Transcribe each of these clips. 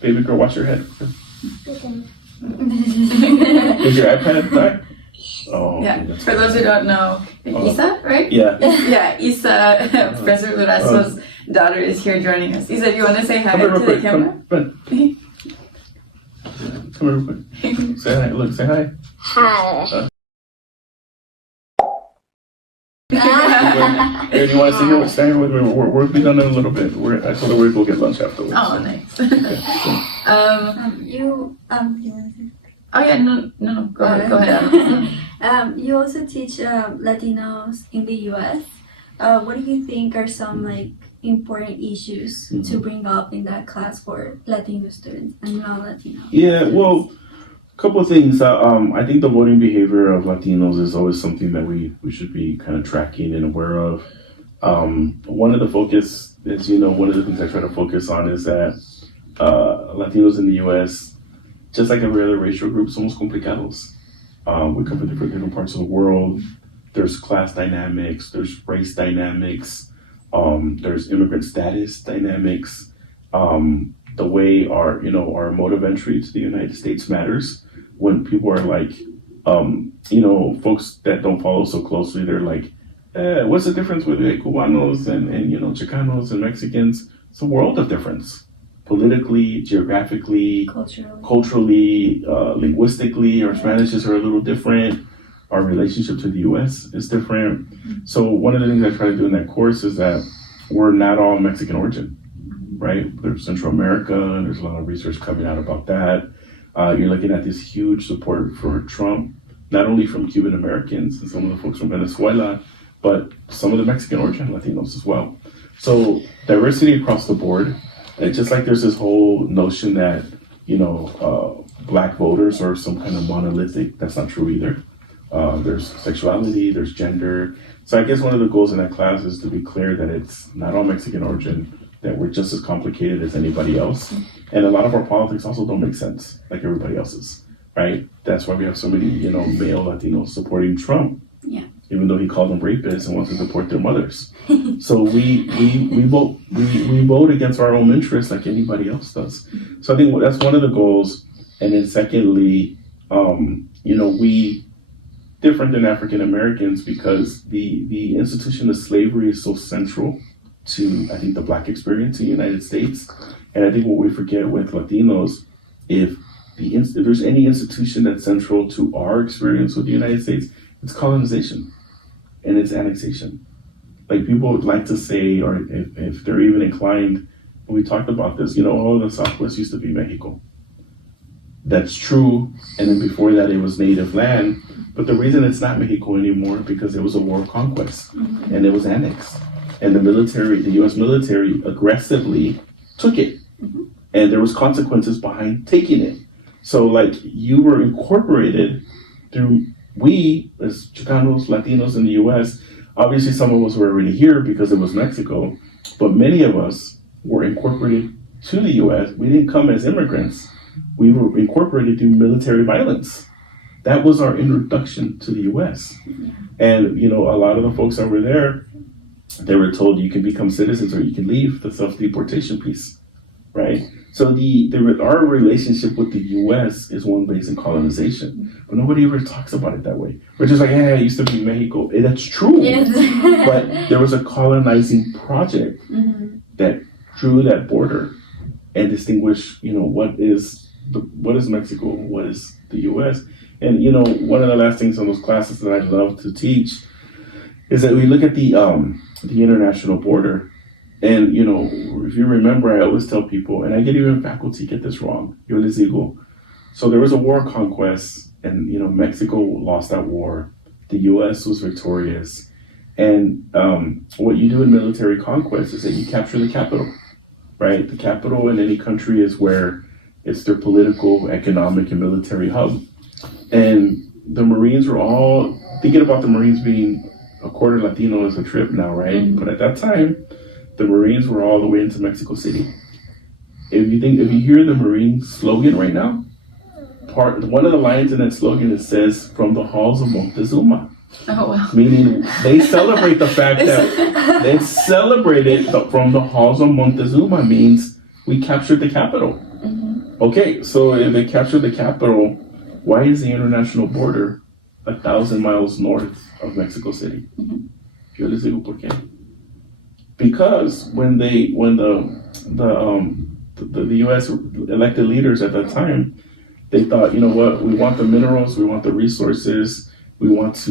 Baby girl, wash your head. Okay. Did your iPad die? Oh, Yeah, okay, for those who don't know, Isa, right? Yeah. Yeah, Isa, Professor Durazo's daughter is here joining us. Isa, do you want to say hi to the camera? Come here real quick. Say hi. Look, say hi. Hi. Here, do you want to stay here with me? We'll be done in a little bit. I told her we'd go get lunch afterwards. Oh, nice. You want to say? Oh yeah, no, go ahead. You also teach Latinos in the U.S. What do you think are some like important issues to bring up in that class for Latino students and non-Latino? Yeah, well, a couple of things. I think the voting behavior of Latinos is always something that we should be kind of tracking and aware of. One of the focus is, one of the things I try to focus on is that Latinos in the U.S., just like every other racial group, somos complicados. We come from different parts of the world. There's class dynamics, there's race dynamics, there's immigrant status dynamics. The way our mode of entry to the United States matters. When people are like, folks that don't follow so closely, they're like, what's the difference with Cubanos and Chicanos and Mexicans? It's a world of difference. Politically, geographically, culturally, linguistically, our Spanishes are a little different. Our relationship to the U.S. is different. So one of the things I try to do in that course is that we're not all Mexican origin, right? There's Central America, and there's a lot of research coming out about that. You're looking at this huge support for Trump, not only from Cuban Americans and some of the folks from Venezuela, but some of the Mexican origin Latinos as well. So diversity across the board. And just like there's this whole notion that, Black voters are some kind of monolithic, that's not true either. There's sexuality, there's gender. So I guess one of the goals in that class is to be clear that it's not all Mexican origin, that we're just as complicated as anybody else. And a lot of our politics also don't make sense like everybody else's, right? That's why we have so many, male Latinos supporting Trump. Yeah. Even though he called them rapists and wants to deport their mothers. So we vote against our own interests like anybody else does. So I think that's one of the goals. And then secondly, we different than African Americans because the institution of slavery is so central to, I think, the Black experience in the United States. And I think what we forget with Latinos, if there's any institution that's central to our experience with the United States, it's colonization and it's annexation. Like people would like to say, or if they're even inclined, when we talked about this, the Southwest used to be Mexico. That's true. And then before that, it was native land. But the reason it's not Mexico anymore is because it was a war of conquest and it was annexed. And the U.S. military aggressively took it. And there was consequences behind taking it. So like you were incorporated through, we as Chicanos, Latinos in the U.S., obviously some of us were already here because it was Mexico, but many of us were incorporated to the U.S. We didn't come as immigrants. We were incorporated through military violence. That was our introduction to the U.S. And, a lot of the folks that were there, they were told you can become citizens or you can leave, the self-deportation piece, right? So our relationship with the U.S. is one based in colonization, but nobody ever talks about it that way. We're just like, it used to be Mexico. That's true, yes. But there was a colonizing project that drew that border and distinguished, what is Mexico, what is the U.S. And one of the last things on those classes that I love to teach is that we look at the international border. And, if you remember, I always tell people, and I get even faculty get this wrong, yo les digo. So there was a war of conquest, and, Mexico lost that war. The U.S. was victorious. And what you do in military conquest is that you capture the capital, right? The capital in any country is where it's their political, economic, and military hub. And the Marines were all thinking about the Marines being a quarter Latino is a trip now, right? But at that time, the Marines were all the way into Mexico City. If you hear the Marine slogan right now, one of the lines in that slogan, it says, "From the halls of Montezuma." Oh, wow. Meaning they celebrate the fact that they celebrated from the halls of Montezuma means we captured the capital. Okay, so if they capture the capital, why is the international border 1,000 miles north of Mexico City? Yo les digo por qué. Because when the U.S. elected leaders at that time, they thought, you know what, we want the minerals, we want the resources, we want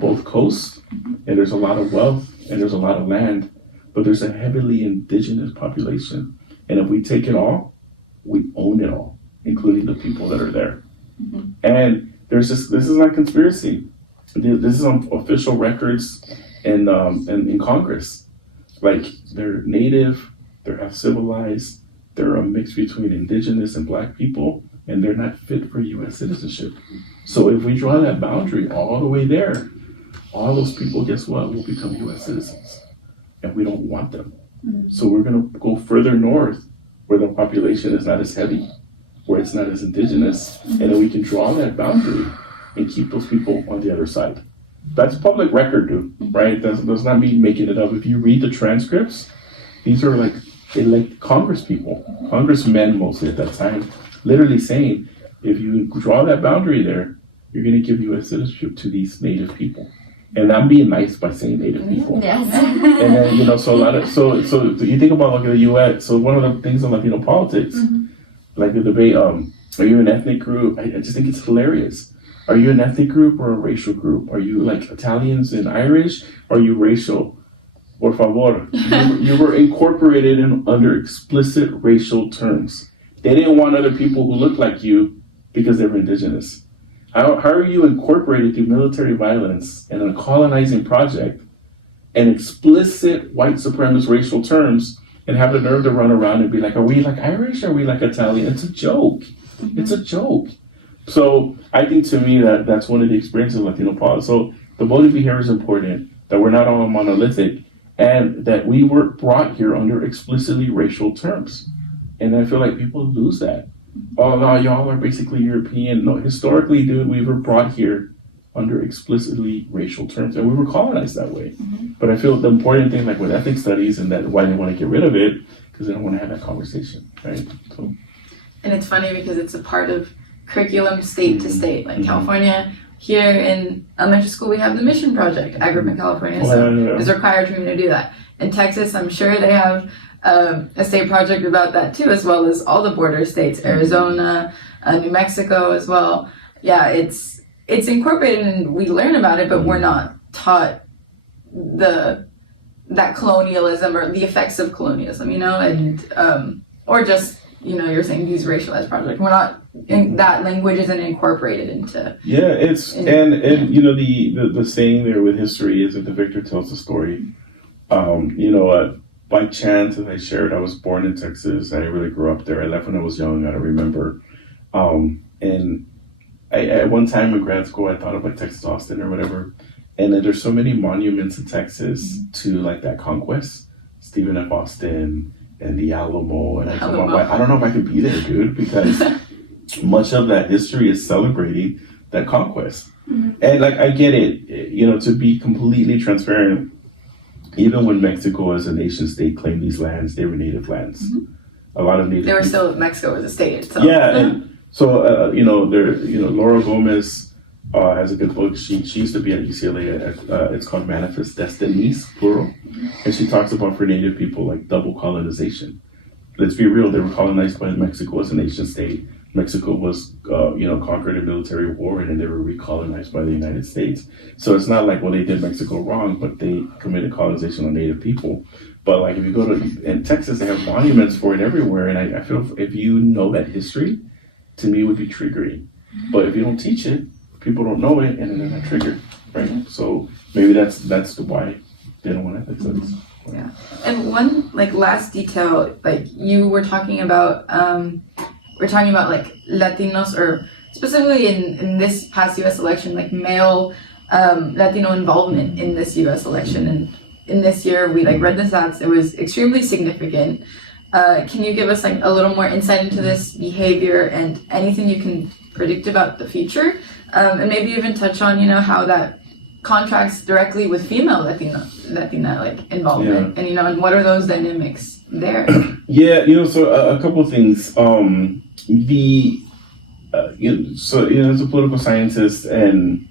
both coasts, and there's a lot of wealth and there's a lot of land, but there's a heavily indigenous population, and if we take it all, we own it all, including the people that are there. And this is not conspiracy. This is on official records and in Congress. Like, they're native, they're half civilized, they're a mix between indigenous and black people, and they're not fit for U.S. citizenship. So if we draw that boundary all the way there, all those people, guess what, will become U.S. citizens. And we don't want them. So we're gonna go further north where the population is not as heavy, where it's not as indigenous, and then we can draw that boundary and keep those people on the other side. That's public record, dude, right? That's not me making it up. If you read the transcripts, these are like Congress people, congressmen mostly at that time, literally saying, if you draw that boundary there, you're going to give U.S. citizenship to these native people. And I'm being nice by saying native people. Yes. And then, you know, so you think about like the U.S. So one of the things in Latino politics, like the debate, are you an ethnic group? I just think it's hilarious. Are you an ethnic group or a racial group? Are you like Italians and Irish? Or are you racial? Por favor. You were incorporated under explicit racial terms. They didn't want other people who looked like you because they were indigenous. How are you incorporated through military violence and a colonizing project and explicit white supremacist racial terms and have the nerve to run around and be like, are we like Irish? Are we like Italian? It's a joke. It's a joke. So I think to me that's one of the experiences of Latino politics. So the voting behavior is important, that we're not all monolithic, and that we were brought here under explicitly racial terms. And I feel like people lose that. Oh no, y'all are basically European. No, historically, dude, we were brought here under explicitly racial terms, and we were colonized that way. But I feel the important thing, like with ethnic studies, and that why they want to get rid of it, because they don't want to have that conversation, right? So. And it's funny because it's a part of curriculum state to state. Like California, here in elementary school, we have the Mission Project, Agrippa, California, so it's required for me to do that. In Texas, I'm sure they have a state project about that too, as well as all the border states, Arizona, New Mexico as well. Yeah, it's incorporated and we learn about it, but we're not taught that colonialism or the effects of colonialism, you know, and or just, you know, you're saying these racialized projects. We're not, that language isn't incorporated into. Yeah, and you know, the saying there with history is that the victor tells the story. You know, by chance, as I shared, I was born in Texas. I really grew up there. I left when I was young. I don't remember. And I, at one time in grad school, I thought of like Texas Austin or whatever. And then there's so many monuments in Texas to like that conquest, Stephen F. Austin and the Alamo. And I told my wife, I don't know if I could be there, dude, because much of that history is celebrating that conquest. And like, I get it, you know, to be completely transparent. Even when Mexico as a nation state claimed these lands, they were native lands. A lot of native. They were still Mexico as a state itself. Yeah, and so you know, Laura Gomez has a good book. She used to be at UCLA. It's called Manifest Destinies, plural, and she talks about for native people like double colonization. Let's be real; they were colonized by Mexico as a nation state. Mexico was, conquered in military war, and then they were recolonized by the United States. So it's not like, well, they did Mexico wrong, but they committed colonization on native people. But like, if you go in Texas, they have monuments for it everywhere. And I feel if you know that history, to me, it would be triggering. But if you don't teach it, people don't know it, and then they're not triggered, right? So maybe that's why they don't want ethics studies. Yeah. And one last detail, you were talking about, we're talking about Latinos, or specifically in this past U.S. election, male Latino involvement in this U.S. election. And in this year, we read the stats. It was extremely significant. Can you give us a little more insight into this behavior and anything you can predict about the future? And maybe even touch on, how that contracts directly with female Latina involvement, and and what are those dynamics there? Yeah, so a couple of things. the as a political scientist, and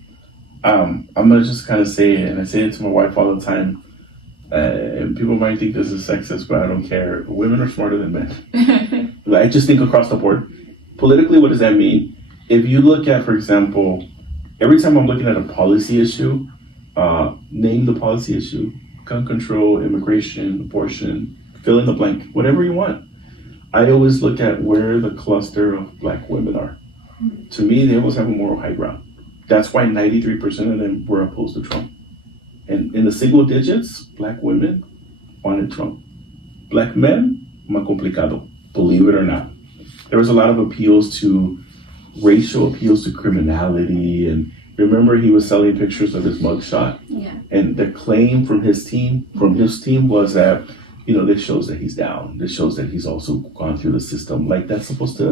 I'm gonna just kind of say it, and I say it to my wife all the time. And people might think this is sexist, but I don't care. Women are smarter than men. I just think across the board. Politically, what does that mean? If you look at, for example, every time I'm looking at a policy issue, name the policy issue: gun control, immigration, abortion, fill in the blank, whatever you want. I always look at where the cluster of black women are. To me, they always have a moral high ground. That's why 93% of them were opposed to Trump. And in the single digits, black women wanted Trump. Black men, más complicado, believe it or not. There was a lot of appeals to racial appeals to criminality, and remember he was selling pictures of his mugshot. Yeah. And the claim from his team was that, this shows that he's down. This shows that he's also gone through the system. Like that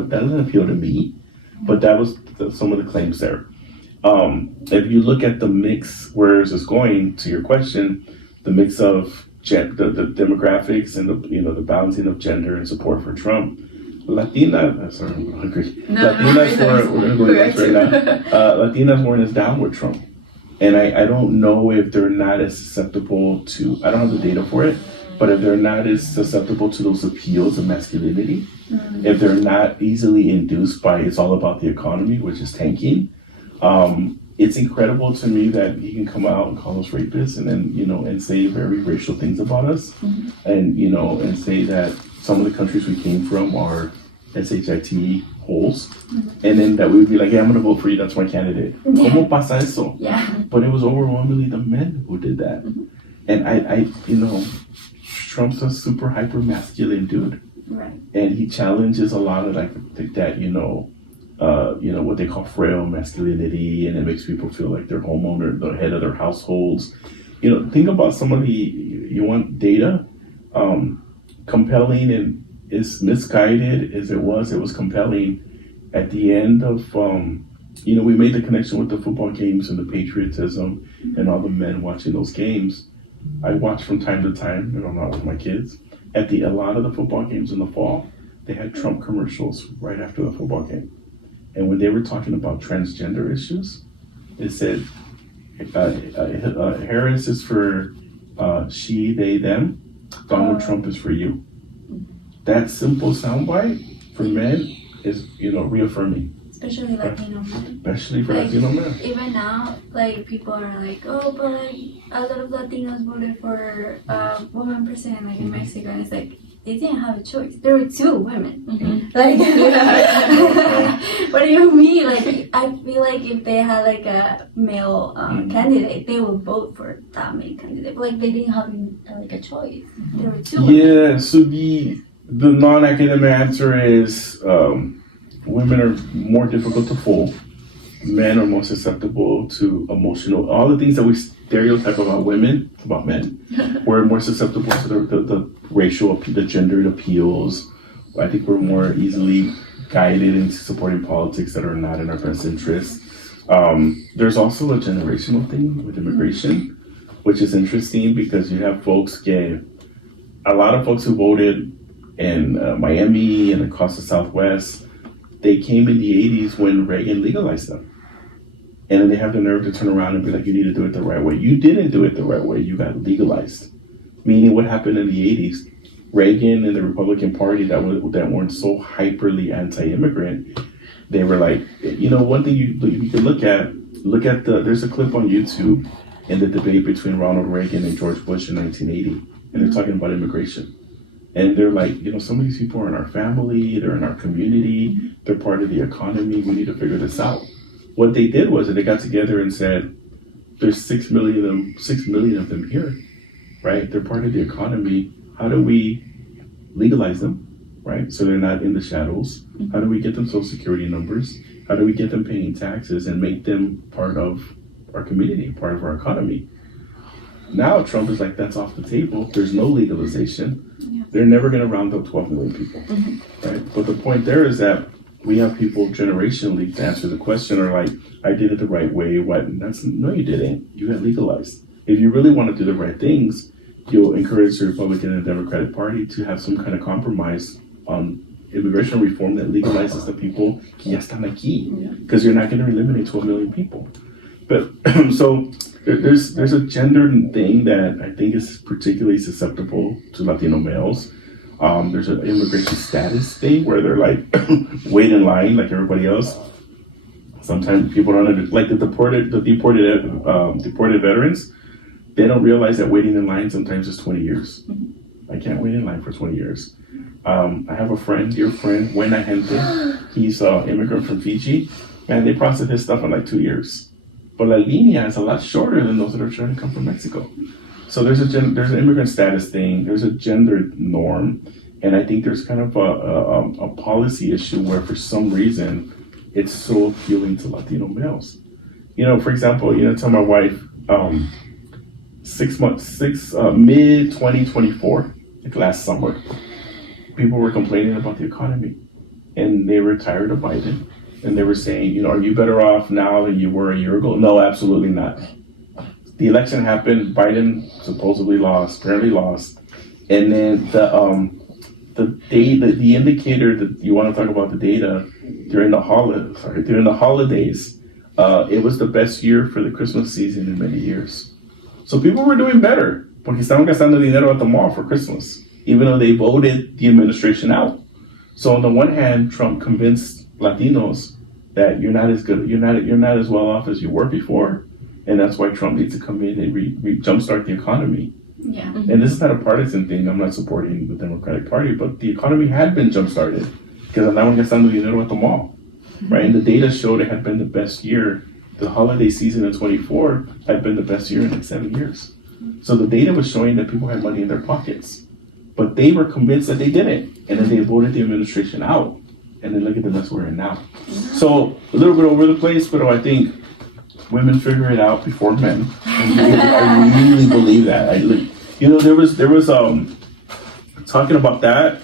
doesn't appeal to me, but that was some of the claims there. If you look at the mix, where is this going, to your question, the mix of the demographics and the balancing of gender and support for Trump, Latinas weren't as down with Trump. And I don't know if they're not as susceptible to, I don't have the data for it, but if they're not as susceptible to those appeals of masculinity, if they're not easily induced by it's all about the economy, which is tanking, it's incredible to me that he can come out and call us rapists and then, and say very racial things about us, and, and say that some of the countries we came from are SHIT holes, and then that we would be like, yeah, I'm going to vote for you, that's my candidate. Yeah. ¿Cómo pasa eso? Yeah. But it was overwhelmingly the men who did that. And I Trump's a super hyper masculine dude. Right. And he challenges a lot of that, what they call frail masculinity, and it makes people feel like they're homeowner, the head of their households. Think about somebody, you want data, compelling and as misguided as it was compelling. At the end of, we made the connection with the football games and the patriotism and all the men watching those games. I watch from time to time, not with my kids. A lot of the football games in the fall, they had Trump commercials right after the football game. And when they were talking about transgender issues, it said, Harris is for she, they, them. Donald Trump is for you. That simple soundbite for men is, reaffirming. Especially Latino men. Especially for Latino men. Even now, people are like, oh, but a lot of Latinos voted for 1%, in Mexico, and it's like, they didn't have a choice. There were two women. What do you mean? I feel like if they had a male candidate, they would vote for that male candidate. But they didn't have a choice. There were two women. Yeah, so the non-academic answer is women are more difficult to fool. Men are more susceptible to emotional, all the things that we stereotype about women, about men. We're more susceptible to the racial, the gendered appeals. I think we're more easily guided into supporting politics that are not in our best interest. There's also a generational thing with immigration, which is interesting because you have a lot of folks who voted in Miami and across the Southwest. They came in the 80s when Reagan legalized them. And then they have the nerve to turn around and be like, you need to do it the right way. You didn't do it the right way. You got legalized. Meaning what happened in the 80s, Reagan and the Republican Party that weren't so hyperly anti-immigrant, they were like, one thing you could look at there's a clip on YouTube in the debate between Ronald Reagan and George Bush in 1980. And they're talking about immigration. And they're like, some of these people are in our family, they're in our community, they're part of the economy, we need to figure this out. What they did was that they got together and said, there's 6 million of them here, right? They're part of the economy. How do we legalize them, right? So they're not in the shadows. How do we get them social security numbers? How do we get them paying taxes and make them part of our community, part of our economy? Now Trump is like, that's off the table. There's no legalization. Yeah. They're never going to round up 12 million people, right? But the point there is that we have people generationally to answer the question are like, I did it the right way. No, you didn't. You got legalized. If you really want to do the right things, you'll encourage the Republican and Democratic Party to have some kind of compromise on immigration reform that legalizes the people que ya están aquí, because you're not going to eliminate 12 million people. But so there's a gender thing that I think is particularly susceptible to Latino males. There's an immigration status thing where they're like wait in line like everybody else. Sometimes people don't like the deported veterans. They don't realize that waiting in line sometimes is 20 years. I can't wait in line for 20 years. I have a friend, dear friend, Buena Gente. He's an immigrant from Fiji, and they process his stuff in like 2 years. But La Linea is a lot shorter than those that are trying to come from Mexico. So there's an immigrant status thing. There's a gender norm, and I think there's kind of a policy issue where for some reason it's so appealing to Latino males. For example, tell my wife, mid 2024, like last summer, people were complaining about the economy, and they were tired of Biden, and they were saying, are you better off now than you were a year ago? No, absolutely not. The election happened, Biden supposedly lost, apparently lost, and then the indicator that you want to talk about the data during the holidays, it was the best year for the Christmas season in many years. So people were doing better porque estaban gastando dinero at the mall for Christmas, even though they voted the administration out. So on the one hand, Trump convinced Latinos that you're not as good, you're not as well off as you were before, and that's why Trump needs to come in and jumpstart the economy. Yeah. And this is not a partisan thing. I'm not supporting the Democratic Party, but the economy had been jump-started because andaban gastando dinero at the mall, right? And the data showed it had been the best year. The holiday season in 24 had been the best year in like 7 years. So the data was showing that people had money in their pockets, but they were convinced that they didn't, and then they voted the administration out. And then look at the mess we're in now. So a little bit over the place, but I think women figure it out before men. I really believe that. There was talking about that.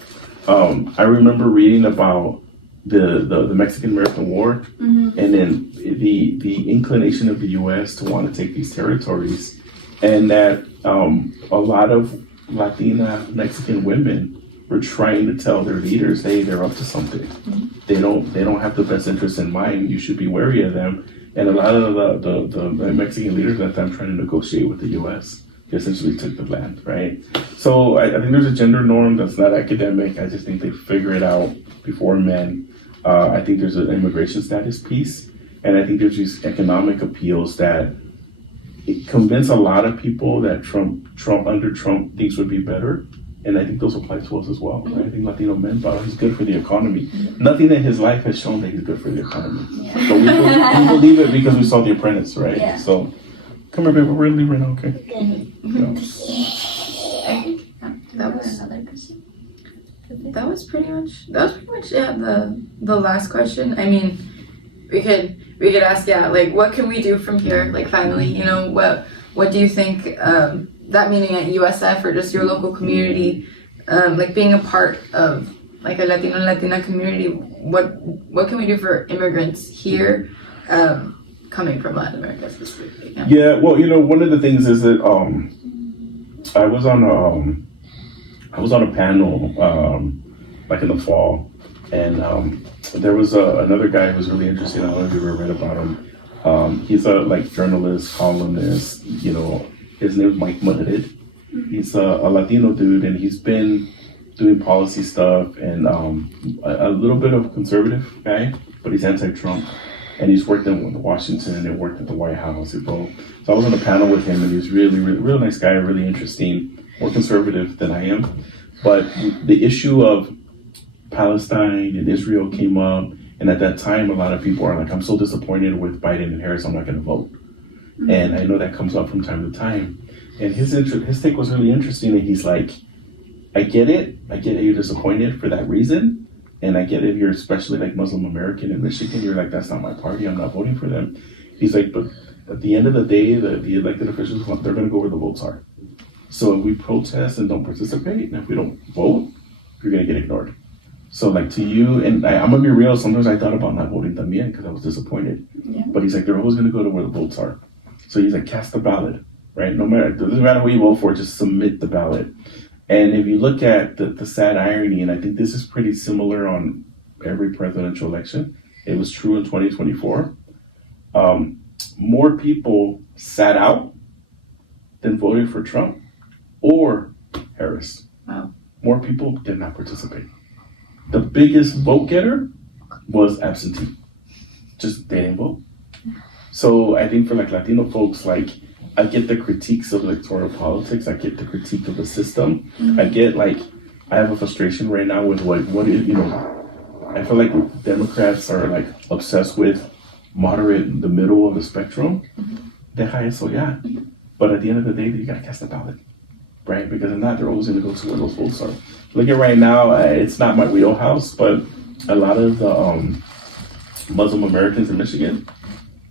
I remember reading about the Mexican-American War, and then the inclination of the U.S. to want to take these territories, and that a lot of Latina Mexican women were trying to tell their leaders, hey, they're up to something. They don't have the best interests in mind. You should be wary of them. And a lot of the Mexican leaders at that time trying to negotiate with the U.S. essentially took the land, right? So I think there's a gender norm that's not academic. I just think they figure it out before men. I think there's an immigration status piece, and I think there's these economic appeals that it convince a lot of people that Trump under Trump things would be better. And I think those apply to us as well. Right? I think Latino men thought he's good for the economy. Nothing in his life has shown that he's good for the economy. Yeah. But we believe it because we saw The Apprentice, right? Yeah. So, come here, babe. We're leaving right now, okay? That was another question. That was pretty much the last question. I mean, we could ask like what can we do from here? Like finally, what do you think that meaning at USF or just your local community, like being a part of like a Latino and Latina community, what can we do for immigrants here coming from Latin America specifically? Yeah, well, one of the things is that I was on a panel like in the fall, and there was another guy who was really interesting. I don't know if you ever read about him. He's a journalist, columnist. His name is Mike Madrid. He's a Latino dude, and he's been doing policy stuff and a little bit of a conservative guy, but he's anti-Trump. And he's worked in Washington and worked at the White House. So I was on a panel with him, and he was really, really, really nice guy, really interesting, more conservative than I am. But the issue of Palestine and Israel came up, and at that time, a lot of people are like, I'm so disappointed with Biden and Harris, I'm not going to vote. And I know that comes up from time to time. And his take was really interesting, and he's like, I get it that you're disappointed for that reason. And I get it, you're especially like Muslim American in Michigan, you're like, that's not my party, I'm not voting for them. He's like, but at the end of the day, the elected officials, they're gonna go where the votes are. So if we protest and don't participate, and if we don't vote, you're gonna get ignored. So like to you, and I'm gonna be real, sometimes I thought about not voting también because I was disappointed. Yeah. But he's like, they're always gonna go to where the votes are. So he's like, cast the ballot, right? No matter, it doesn't matter who you vote for, just submit the ballot. And if you look at the sad irony, and I think this is pretty similar on every presidential election, it was true in 2024. More people sat out than voted for Trump or Harris. Wow. More people did not participate. The biggest vote getter was absentee. Just they didn't vote. So I think for like Latino folks, like I get the critiques of electoral politics. I get the critique of the system. I get like I have a frustration right now with what is, you know. I feel like Democrats are like obsessed with moderate, the middle of the spectrum. Deja eso ya. But at the end of the day, you gotta cast a ballot, right? Because if not, they're always gonna go to where those votes are. Look at right now, it's not my wheelhouse, but a lot of the Muslim Americans in Michigan,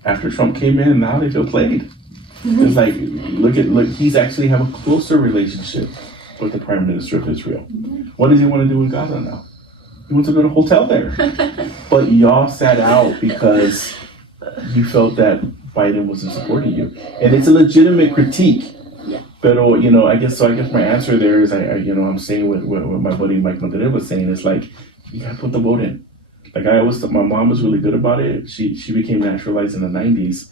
after Trump came in, now they feel played. It's like, look, he's actually have a closer relationship with the Prime Minister of Israel. What does he want to do in Gaza now? He wants to build a hotel there. But y'all sat out because you felt that Biden wasn't supporting you. And it's a legitimate critique. Yeah. But, I guess my answer there is, I'm saying what my buddy Mike Montaner was saying, is like, you gotta put the vote in. Like my mom was really good about it. She became naturalized in the 90s.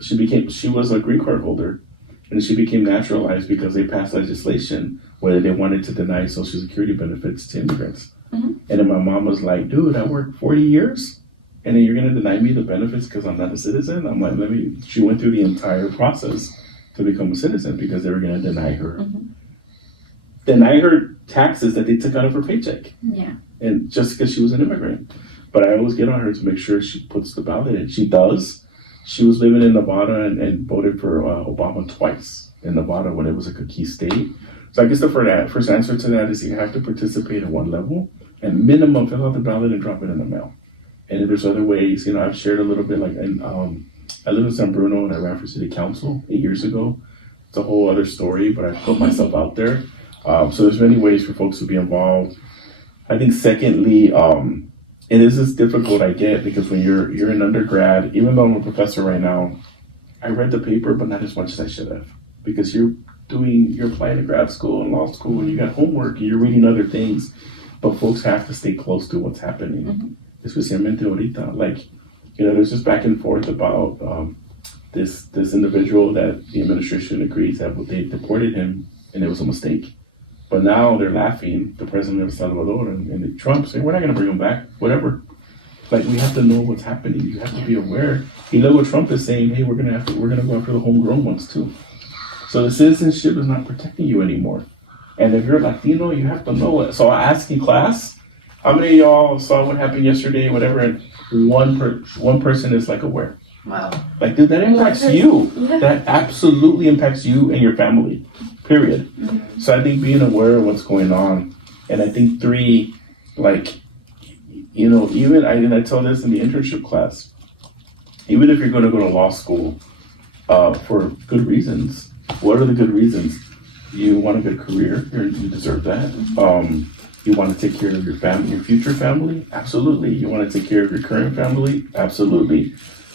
She was a green card holder, and she became naturalized because they passed legislation where they wanted to deny Social Security benefits to immigrants. And then my mom was like, dude, I worked 40 years, and then you're going to deny me the benefits because I'm not a citizen? I'm like, she went through the entire process to become a citizen because they were going to deny her taxes that they took out of her paycheck. Yeah. And just because she was an immigrant. But I always get on her to make sure she puts the ballot in. She does. She was living in Nevada and voted for Obama twice in Nevada when it was a key state. So I guess the first answer to that is you have to participate at one level and minimum fill out the ballot and drop it in the mail. And if there's other ways, I've shared a little bit like I live in San Bruno and I ran for city council 8 years ago. It's a whole other story, but I put myself out there. So there's many ways for folks to be involved. I think secondly, and this is difficult, I get, because when you're an undergrad, even though I'm a professor right now, I read the paper, but not as much as I should have, because you're applying to grad school and law school, and you got homework, and you're reading other things, but folks have to stay close to what's happening, especialmente ahorita. Like, there's this back and forth about this individual that the administration agrees that they deported him, and it was a mistake. But now they're laughing, the president of El Salvador and Trump saying, we're not going to bring him back, whatever. Like, we have to know what's happening. You have to be aware. You know what Trump is saying, hey, we're going to go after the homegrown ones too. So the citizenship is not protecting you anymore. And if you're Latino, you have to know it. So I asked in class, how many of y'all saw what happened yesterday, whatever, and one person is like aware. Wow. Like, dude, that impacts you. Yeah. That absolutely impacts you and your family, period. So I think being aware of what's going on. And I think 3, like, even I tell this in the internship class, even if you're going to go to law school for good reasons, what are the good reasons? You want a good career, you deserve that. You want to take care of your family, your future family? Absolutely. You want to take care of your current family? Absolutely.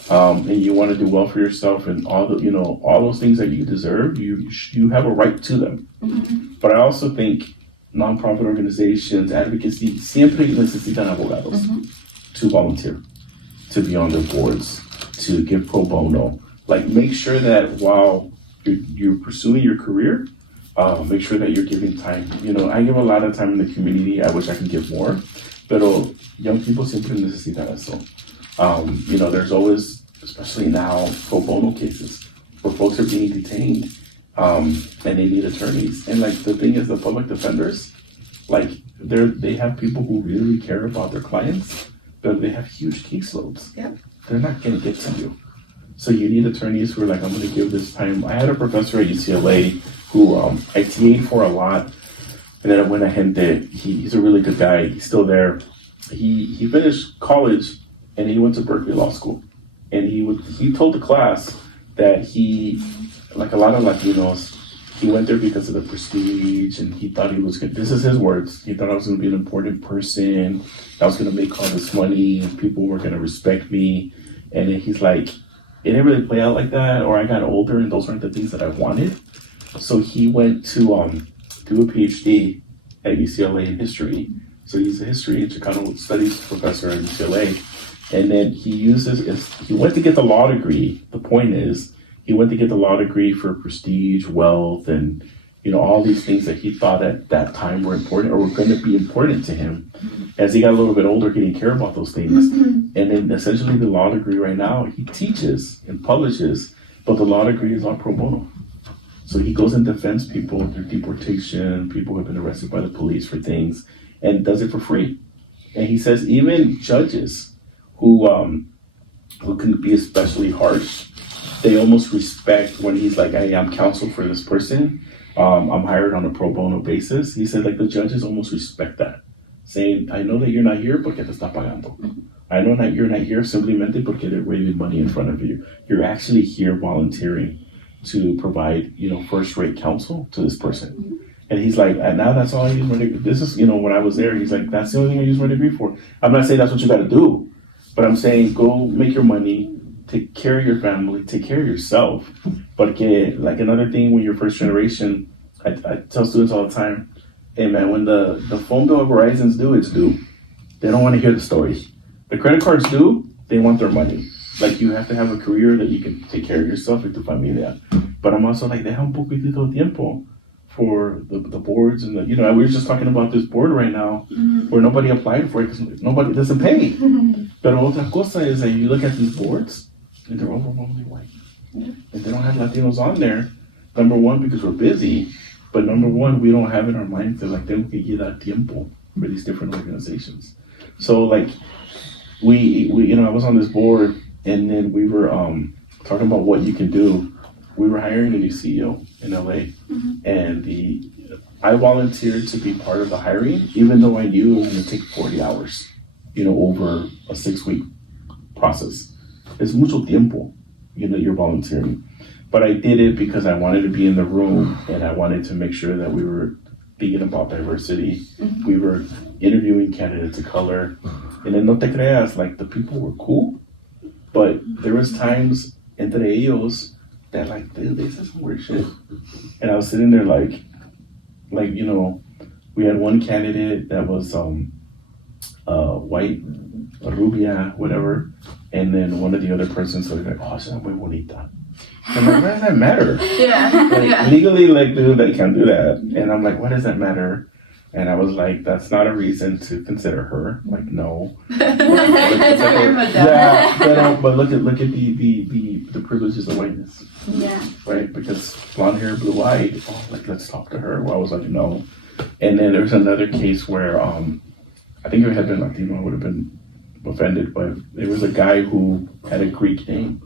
And you want to do well for yourself and all those things that you deserve, you have a right to them. But I also think nonprofit organizations, advocacy, siempre necesitan abogados to volunteer, to be on their boards, to give pro bono. Like, make sure that while you're pursuing your career, make sure that you're giving time. I give a lot of time in the community. I wish I could give more, pero young people siempre necesitan eso. There's always, especially now, pro bono cases where folks are being detained and they need attorneys. And like the thing is, the public defenders, like they have people who really care about their clients, but they have huge caseloads. Yep. They're not going to get to you. So you need attorneys who are like, I'm going to give this time. I had a professor at UCLA who I TA'd for a lot. And then when I gente, he's a really good guy. He's still there. He finished college and he went to Berkeley Law School. And he told the class that he, like a lot of Latinos, he went there because of the prestige and he thought he was good. This is his words. He thought I was going to be an important person. I was going to make all this money and people were going to respect me. And then he's like, it didn't really play out like that, or I got older and those weren't the things that I wanted. So he went to do a PhD at UCLA in history. So he's a history and Chicano studies professor at UCLA. And then he went to get the law degree. The point is, he went to get the law degree for prestige, wealth, and all these things that he thought at that time were important or were going to be important to him. As he got a little bit older, he didn't care about those things. And then essentially the law degree right now, he teaches and publishes, but the law degree is on pro bono. So he goes and defends people through deportation, people who have been arrested by the police for things, and does it for free. And he says even judges who can be especially harsh, they almost respect when he's like, hey, I'm counsel for this person. I'm hired on a pro bono basis. He said like the judges almost respect that, saying, I know that you're not here porque te está pagando. I know that you're not here simplemente porque they're waving money in front of you. You're actually here volunteering to provide, first-rate counsel to this person. And he's like, and now that's all I use my degree. This is, when I was there, he's like, that's the only thing I use my degree for. I'm not saying that's what you got to do, but I'm saying go make your money, take care of your family, take care of yourself. But like another thing when you're first generation, I tell students all the time, hey man, when the phone bill of Verizon's due, it's due. They don't want to hear the story. The credit card's due, they want their money. Like you have to have a career that you can take care of yourself y tu familia. But I'm also like, deja un poquitito de tiempo for the boards and we were just talking about this board right now where nobody applied for it because nobody doesn't pay. But otra cosa is that you look at these boards and they're overwhelmingly white. If they don't have Latinos on there, number one, because we're busy, but number one, we don't have in our minds that like tengo que dar tiempo for these different organizations. So like we I was on this board and then we were talking about what you can do. We were hiring a new CEO in LA and I volunteered to be part of the hiring, even though I knew it was going to take 40 hours, over a 6-week process. It's mucho tiempo, you're volunteering. But I did it because I wanted to be in the room and I wanted to make sure that we were thinking about diversity. We were interviewing candidates of color. And then no te creas, like the people were cool, but there was times entre ellos that like, dude, they said some weird shit. And I was sitting there like, we had one candidate that was white, rubia, whatever. And then one of the other persons was like, oh, she's muy bonita. I'm like, why does that matter? Legally, like, dude, they can't do that. And I'm like, why does that matter? And I was like, that's not a reason to consider her. Like, no. But look at the privileges of whiteness. Yeah. Right? Because blonde hair, blue eyed, like, let's talk to her. Well, I was like, no. And then there was another case where I think if it had been Latino, I would have been offended, but there was a guy who had a Greek name.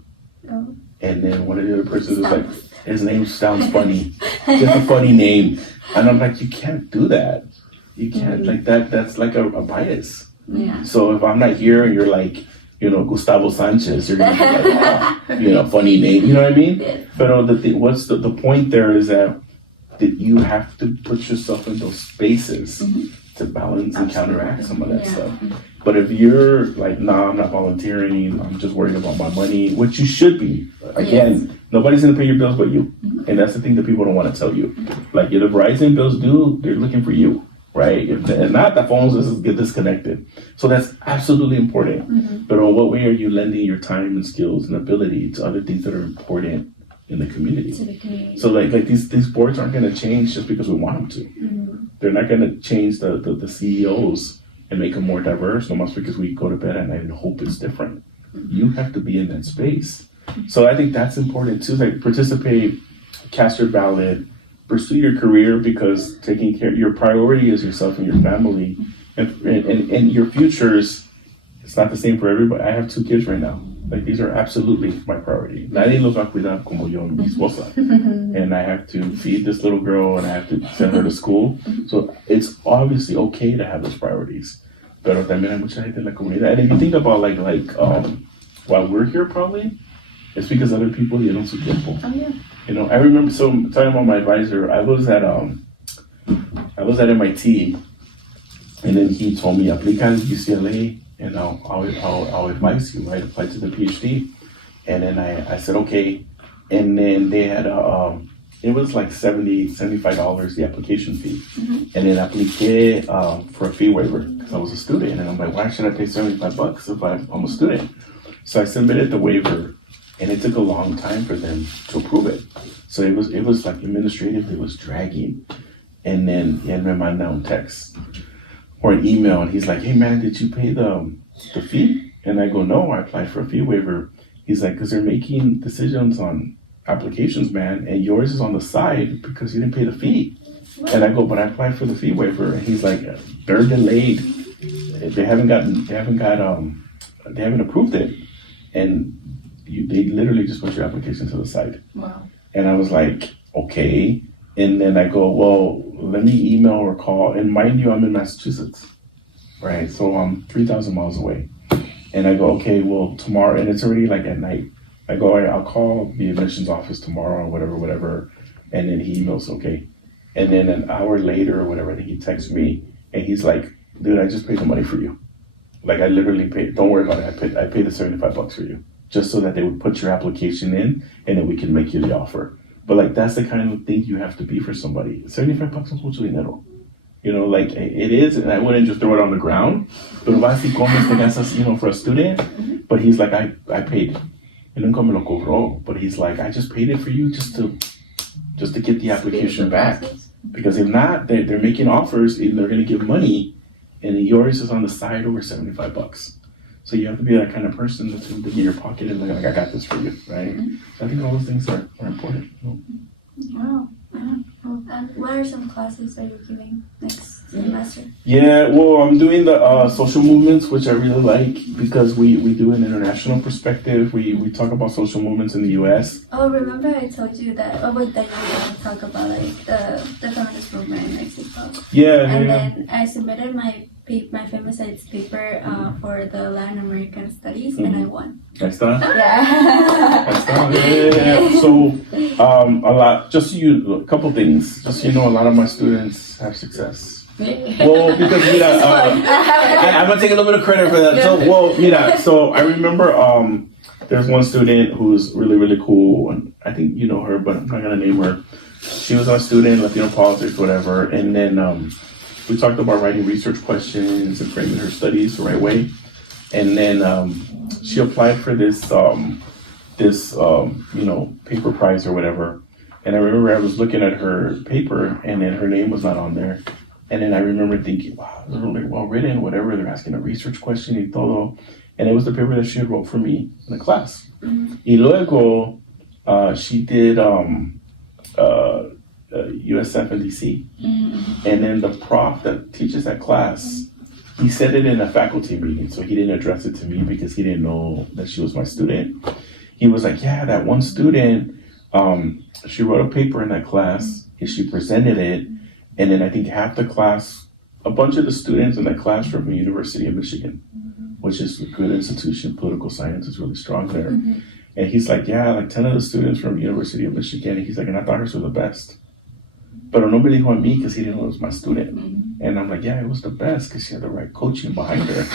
Oh. And then one of the other persons was like, his name sounds funny. Just a funny name. And I'm like, you can't do that. You can't, like that's like a bias. Yeah. So if I'm not here and you're like, Gustavo Sanchez, you're going to be like, funny name. You know what I mean? Yes. But the point there is that you have to put yourself in those spaces to balance and counteract some of that stuff. But if you're like, nah, I'm not volunteering, I'm just worried about my money, which you should be. Again, nobody's gonna pay your bills but you. And that's the thing that people don't want to tell you. Like if the Verizon bills due, they're looking for you, right? If not, the phones just get disconnected. So that's absolutely important. But in what way are you lending your time and skills and ability to other things that are important in the community? To the community. So like these boards aren't gonna change just because we want them to. They're not gonna change the CEOs and make them more diverse, almost because we go to bed at night and hope it's different. You have to be in that space. So I think that's important too, like participate, cast your ballot, pursue your career, because taking care, your priority is yourself and your family, and your futures. It's not the same for everybody. I have 2 kids right now. Like these are absolutely my priority. Nadie los va a cuidar como yo mi esposa. And I have to feed this little girl and I have to send her to school. So it's obviously okay to have those priorities. Pero también hay mucha gente en la comunidad. And if you think about like why we're here probably, it's because other people dieron su tiempo. Oh yeah. I remember, so talking about my advisor, I was at MIT, and then he told me, aplica al UCLA, and I'll advise you, right? Apply to the PhD. And then I said, okay. And then they had it was like $75 the application fee. And then apliqué for a fee waiver because I was a student. And I'm like, why should I pay $75 if I'm a student? So I submitted the waiver, and it took a long time for them to approve it. So it was like administratively, it was dragging. And then he had me mandado un text or an email, and he's like, hey man, did you pay the fee? And I go, no, I applied for a fee waiver. He's like, because they're making decisions on applications, man, and yours is on the side because you didn't pay the fee. And I go, but I applied for the fee waiver. And he's like, they're delayed. They haven't approved it. And they literally just put your application to the side. Wow. And I was like, okay. And then I go, well, let me email or call. And mind you, I'm in Massachusetts, right? So I'm 3,000 miles away. And I go, okay, well, tomorrow, and it's already like at night. I go, all right, I'll call the admissions office tomorrow or whatever. And then he emails, okay. And then an hour later or whatever, he texts me and he's like, dude, I just paid the money for you. Like I literally paid, don't worry about it. I paid the $75 for you just so that they would put your application in and then we can make you the offer. But like, that's the kind of thing you have to be for somebody. $75 is mucho dinero. You know, like it is, and I wouldn't just throw it on the ground. But vas y comes te gastas, you know, for a student. But he's like, I paid. And nunca me lo cobró. But he's like, I just paid it for you just to get the application back. Because if not, they're making offers and they're gonna give money, and yours is on the side over $75. So you have to be that kind of person that's in your pocket and like I got this for you, right? So I think all those things are important. Wow. And what are some classes that you're giving next semester? Yeah, well, I'm doing the social movements, which I really like because we do an international perspective. We talk about social movements in the U.S. Oh, remember I told you that you were going to talk about like the feminist movement in Mexico. Yeah. And then I submitted my femicide paper for the Latin American studies, and I won. Ahí está. Yeah. Ahí está. Yeah. So, a lot. A couple things. Just so you know, a lot of my students have success. Well, because I'm gonna take a little bit of credit for that. So I remember there's one student who's really, really cool, and I think you know her, but I'm not gonna name her. She was our student, Latino politics, whatever, and then we talked about writing research questions and framing her studies the right way, and then she applied for this paper prize or whatever. And I remember I was looking at her paper, and then her name was not on there. And then I remember thinking, wow, they're really well written, whatever. They're asking a research question y todo. And it was the paper that she wrote for me in the class. Y luego, she did USF and DC. And then the prof that teaches that class, he said it in a faculty meeting. So he didn't address it to me because he didn't know that she was my student. He was like, yeah, that one student, she wrote a paper in that class and she presented it. And then I think half the class, a bunch of the students in that class from the University of Michigan, which is a good institution, political science is really strong there. And he's like, yeah, like 10 of the students from the University of Michigan, and he's like, and I thought hers were the best. But no me dijo a mí because he didn't know it was my student. And I'm like, yeah, it was the best because she had the right coaching behind her.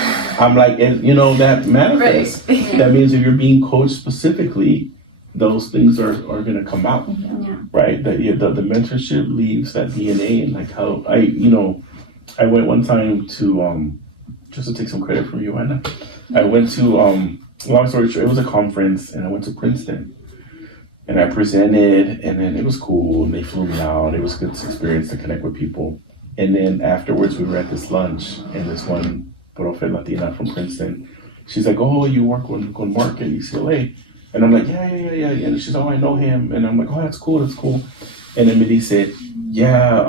I'm like, and you know, that manifests. Right. That means if you're being coached specifically, those things are going to come out, right? The mentorship leaves that DNA, and like how I went one time to, just to take some credit from you, Ana. I went to, long story short, it was a conference, and I went to Princeton. And I presented, and then it was cool, and they flew me out. It was a good experience to connect with people. And then afterwards, we were at this lunch, and this one Prof Latina from Princeton, she's like, oh, you work with Mark at UCLA. And I'm like, yeah. And she's, oh, I know him. And I'm like, oh, that's cool. And then me said, yeah,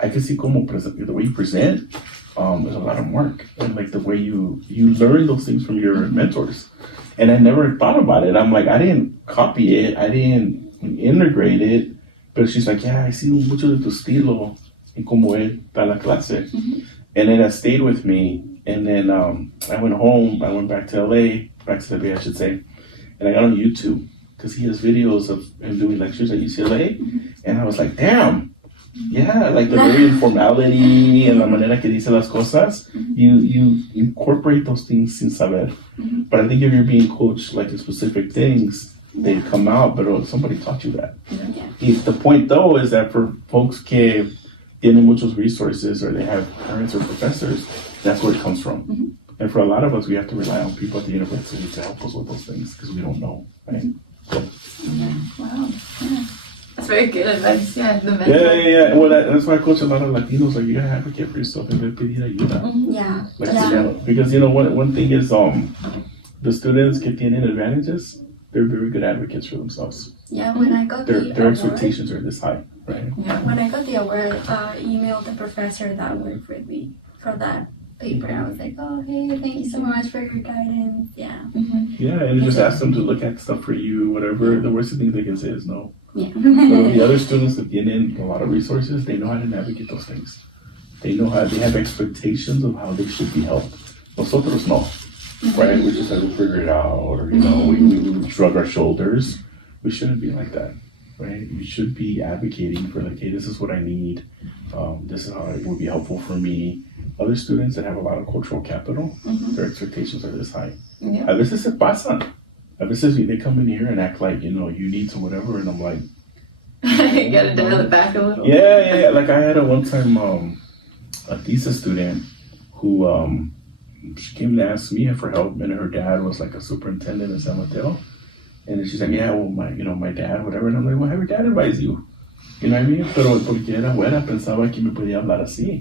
I can see the way you present, there's a lot of work. And like the way you learn those things from your mentors. And I never thought about it. I'm like, I didn't copy it. I didn't integrate it. But she's like, yeah, I see mucho de tu estilo y como él da la clase. And then that stayed with me. And then I went home. I went back to LA, back to the Bay, I should say. And I got on YouTube because he has videos of him doing lectures at UCLA. And I was like, damn. Yeah, like the very informality and la manera que dice las cosas, you incorporate those things sin saber. But I think if you're being coached like in specific things, They come out, but somebody taught you that. Yeah. The point though is that for folks que tienen muchos resources or they have parents or professors, that's where it comes from. Mhm. And for a lot of us, we have to rely on people at the university to help us with those things because we don't know, right? Yeah. Wow. Yeah. That's very good advice. Yeah. The mental. Yeah. Well, that's why I coach a lot of Latinos. Like, you gotta advocate for yourself and pedir ayuda. Yeah. Like, Yeah. because one thing is the students que tienen advantages, they're very good advocates for themselves. Yeah, when I got Their the award, expectations are this high, right? Yeah. when I got the award, emailed the professor that worked with me for that paper. I was like, oh, hey, thank you so much for your guidance. Yeah. Yeah, and just ask them to look at stuff for you, whatever. The worst thing they can say is no. Yeah. But the other students that tienen a lot of resources, they know how to navigate those things. They have expectations of how they should be helped. Nosotros no, right? We just have to figure it out, or we shrug our shoulders. We shouldn't be like that, right? You should be advocating for like, hey, this is what I need. This is how it would be helpful for me. Other students that have a lot of cultural capital, their expectations are this high. Yeah. A veces se pasan. A veces they come in here and act like, you need to whatever, and I'm like, You gotta dial it back a little. yeah. Like I had a one time a thesis student who she came to ask me for help, and her dad was like a superintendent in San Mateo, and then she's like, yeah, well my dad, whatever, and I'm like, well, have your dad advise you. You know what I mean? Pero porque era buena, pensaba que me podía hablar así.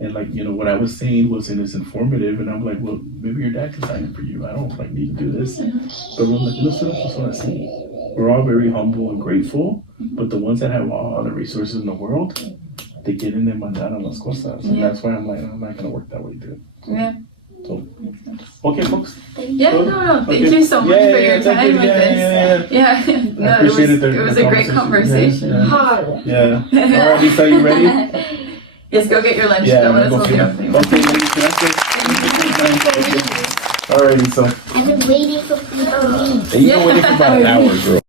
And like, what I was saying wasn't as informative, and I'm like, well, maybe your dad can sign it for you. I don't like need to do this. But we're like, we're all very humble and grateful, but the ones that have all the resources in the world, they get in and mandan las cosas. And that's why I'm like, I'm not gonna work that way, dude. Yeah. So, okay, folks. Yeah, no. Thank Okay. you so much for your thank time you. with this. Yeah. No, I appreciated it was a great conversation. Yeah. All right, Lisa, you ready? Yes, go get your lunch. Yeah, Don't let us go hold feed you him. up. Okay, ladies, all right, Lisa. I've been waiting for people to leave. You've been waiting for about an hour, girl.